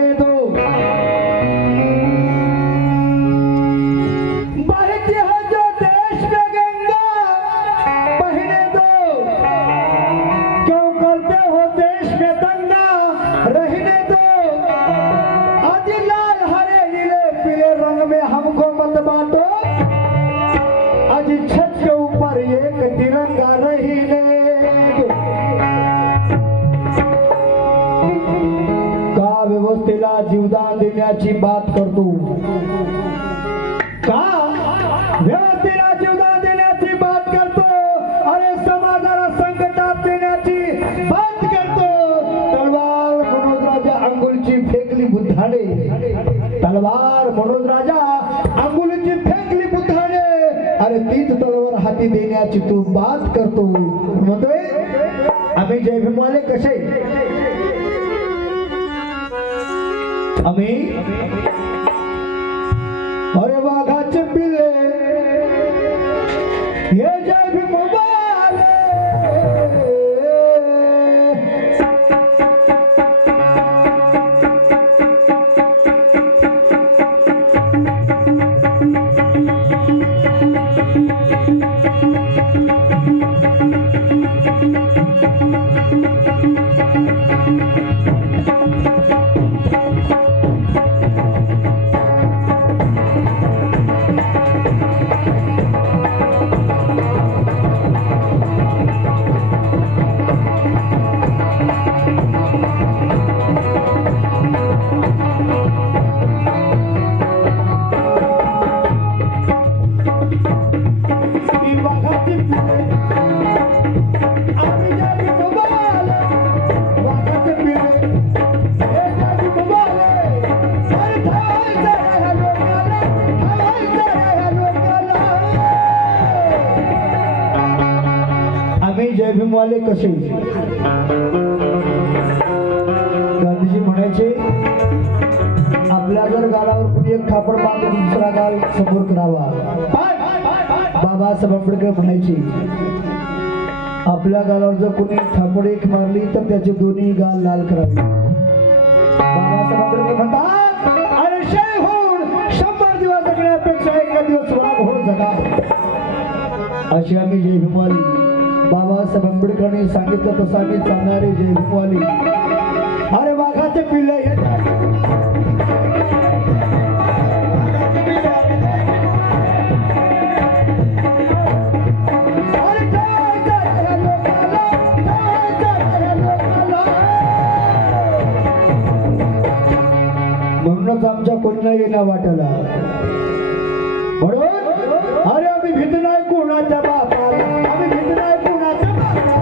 रहने दो। बहती है जो देश में गंगा, बहने दो। क्यों करते हो देश में दंगा, रहने दो। आज लाल हरे नीले पीले रंग में हमको मत बांटो। आज छत के ऊपर एक तिरंगा रहने दो। का व्यवस्थेला जीवदान देण्याची बात करतो, का व्यवस्थेला जीवदान देण्याची बात करतो, अरे समाजाला संकटात देण्याची बात करतो। तलवार मनोजराजा अंगुलीची फेकली बुद्धाने, तलवार मनोजराजा अंगुलीची फेकली बुद्धाने, अरे तीच तलवार हाती देण्याची तू बात करतो। म्हणतोय आम्ही जय भीमवाले कसे, आम्ही अरे वाघाचे पिले हे जय भीमवाले। जय भीमवाले कसे, गांधीजी म्हणायचे आपल्या जर गालावर कुणी एक थापड मारून दुसरा गाल समोर करावा। बाबासाहेब आंबेडकर म्हणायचे आपल्या गालावर जर कुणी थापड एक मारली तर त्याचे दोन्ही गाल लाल करावे। बाबासाहेब आंबेडकर म्हणतात अरे शय होऊन 100 दिवस जगण्यापेक्षा एका दिवस वाघ होऊन जगा। अशी आम्ही जय भीमवाली बाबासाहेब आंबेडकरांनी सांगितलं तसं आम्ही चालणारे जय भीमवाली। अरे वाघाचे पिल्ले म्हणूनच आमच्या कोणीला येण्या वाटला, म्हणून अरे आम्ही भीत नाही कोणाच्या बापाला, आम्ही भीत नाही कोणाच्या बापाला।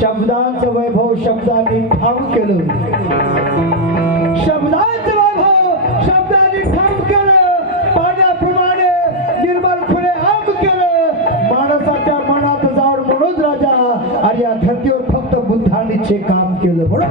शब्दांचं वैभव शब्दांनी ठाम केलं, शब्दांचं वैभव शब्दांनी ठाम केलं, पाण्याप्रमाणे निर्मल खुले आम केलं। माणसाच्या मनात जाऊन मनोजराजा आणि या धरतीवर फक्त बुद्धांनीचे काम केलं। म्हणून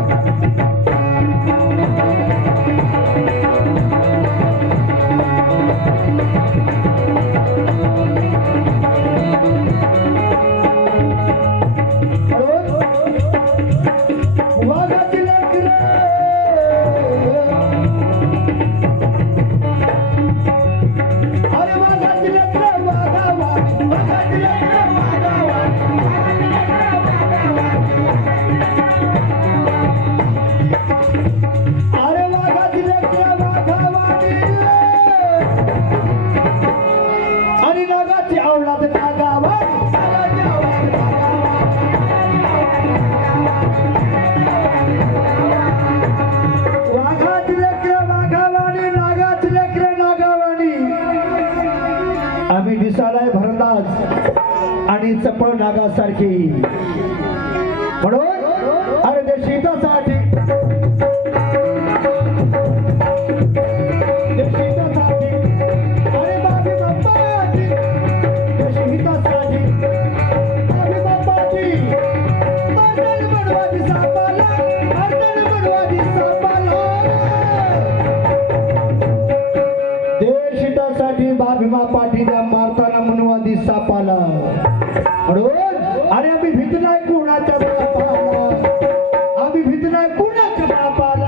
चपळ नागासारखी. म्हणून अरे देशितासाठी अरे बाबी बाप्पाची देशहितासाठी बाबी बाप्पाची मर्दन बनवादी सापाला मर्दन बनवादी सापाला देशहितासाठी बाबीमा पाटीला मारताना मनवादी सापाला. म्हणून अरे आम्ही भीत नाही कोणाच्या बापाला, आम्ही भीत नाही कोणाच्या बापाला.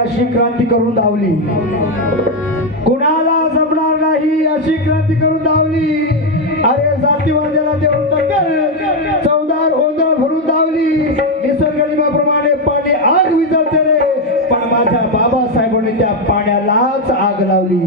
अशी क्रांती करून धावली, कुणाला जमणार नाही अशी क्रांती करून धावली. अरे जातीवाद्याला देऊन टक्कर चौदार ओंदार भरून धावली. निसर्ग नियमाप्रमाणे पाणी आग विझवते रे, पण माझ्या बाबासाहेबांनी त्या पाण्यालाच आग लावली.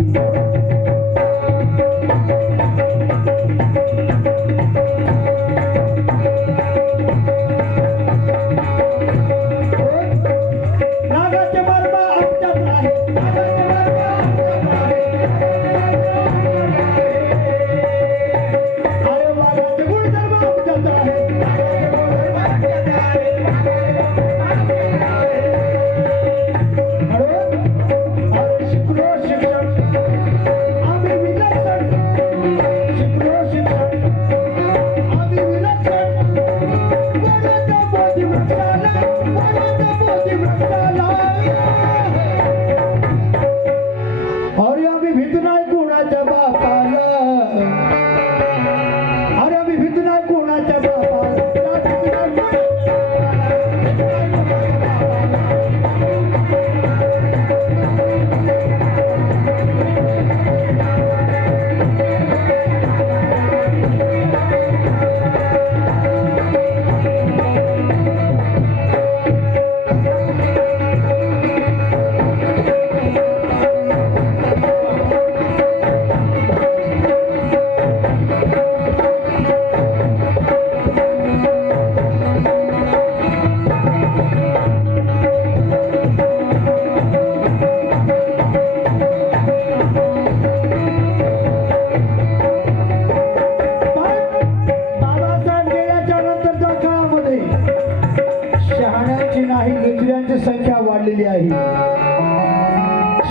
संख्या वाढलेली आहे.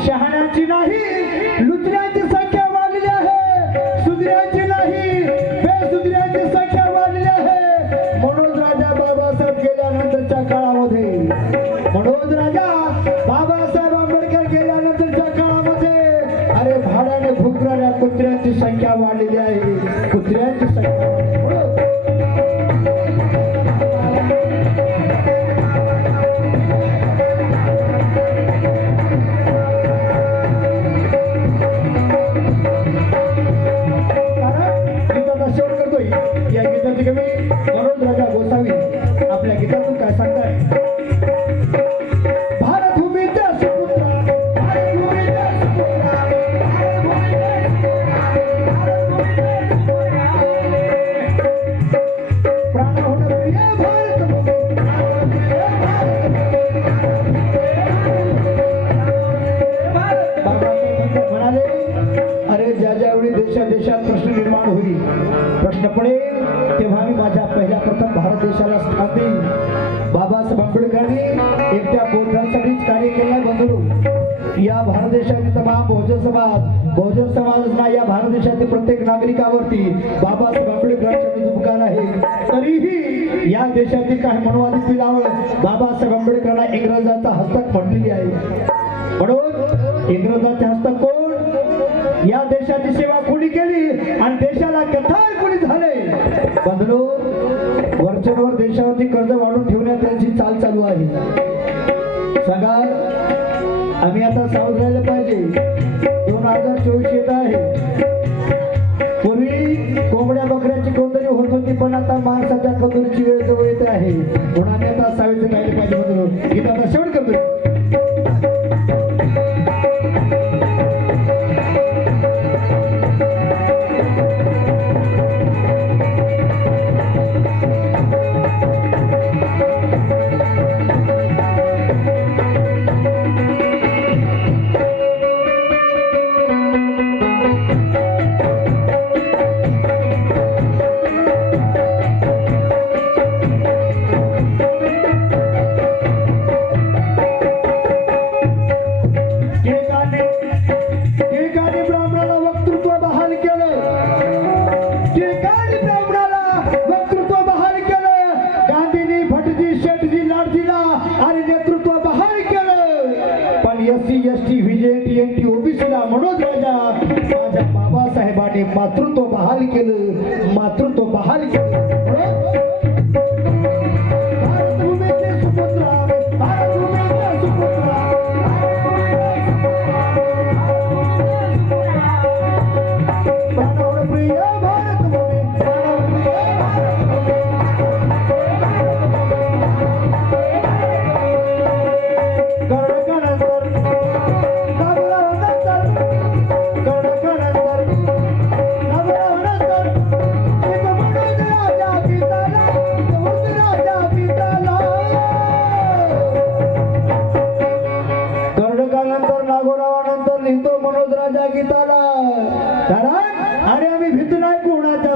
शहाण्यांची नाही लुचऱ्यांची संख्या वाढलेली आहे. सुधऱ्यांची नाही बेसुधऱ्यांची संख्या वाढलेली आहे. म्हणून राजा बाबासाहेब गेल्यानंतरच्या काळामध्ये, म्हणून राजा बाबासाहेब आंबेडकर गेल्यानंतरच्या काळामध्ये अरे भाड्याने भुकणाऱ्या कुत्र्यांची संख्या वाढलेली आहे. कुत्र्यांची संख्या मनोज राजा गोसावी आपल्या गीतातून काय सांगताय. भारत भूमीचा सुपुत्र, भारत भूमीचा सुपुत्र, प्राण होणप्रिय भारत भूमी, बाबासाहेब म्हणाले अरे ज्या ज्यावेळी देशात प्रश्न निर्माण होईल, प्रश्न पडेल, तेव्हा मी माझ्या पहिल्या प्रथम भारत देशाला स्थान देईन. बाबासाहेब आंबेडकरांनी एकट्या बौद्धांसाठीच कार्य केलं बंधू. या भारत देशातील तमाम बहुजन समाजाचा या भारत देशातील प्रत्येक नागरिकावरती बाबासाहेब आंबेडकरांचे उपकार आहे. तरीही या देशातील काही मनवादी पिलावर बाबासाहेब आंबेडकरांना इंग्रजांचा हस्तक पडलेली आहे. म्हणून इंग्रजांचे हस्तक कोण, या देशाची सेवा कोणी केली आणि देशाला कथाळ कोणी झाले. बंधू, वरचेवर देशावरती कर्ज वाढून ठेवण्यात त्यांची चाल चालू आहे. सांगा, आम्ही आता सावध राहिलं पाहिजे. 2024 येत आहे. पूर्वी कोंबड्या बकऱ्याची कोणतरी होत होती, पण आता माणसाच्या कतुरीची वेळ जवळ येते आहे. म्हणून आम्ही आता सावध राहिले पाहिजे. म्हणून गीताचा शेवट करतोय. मनोज राजा माझ्या बाबासाहेबांनी मातृत्व बहाल केलं, मातृत्व बहाल केलं. भारतभूमीचे सुपुत्र, भारतभूमीचे सुपुत्र, प्राणप्रिय भारतभूमी, प्राणप्रिय भारतभूमी. मनोज राजा गीताला कारण आणि आम्ही भीत नाही कोणाच्या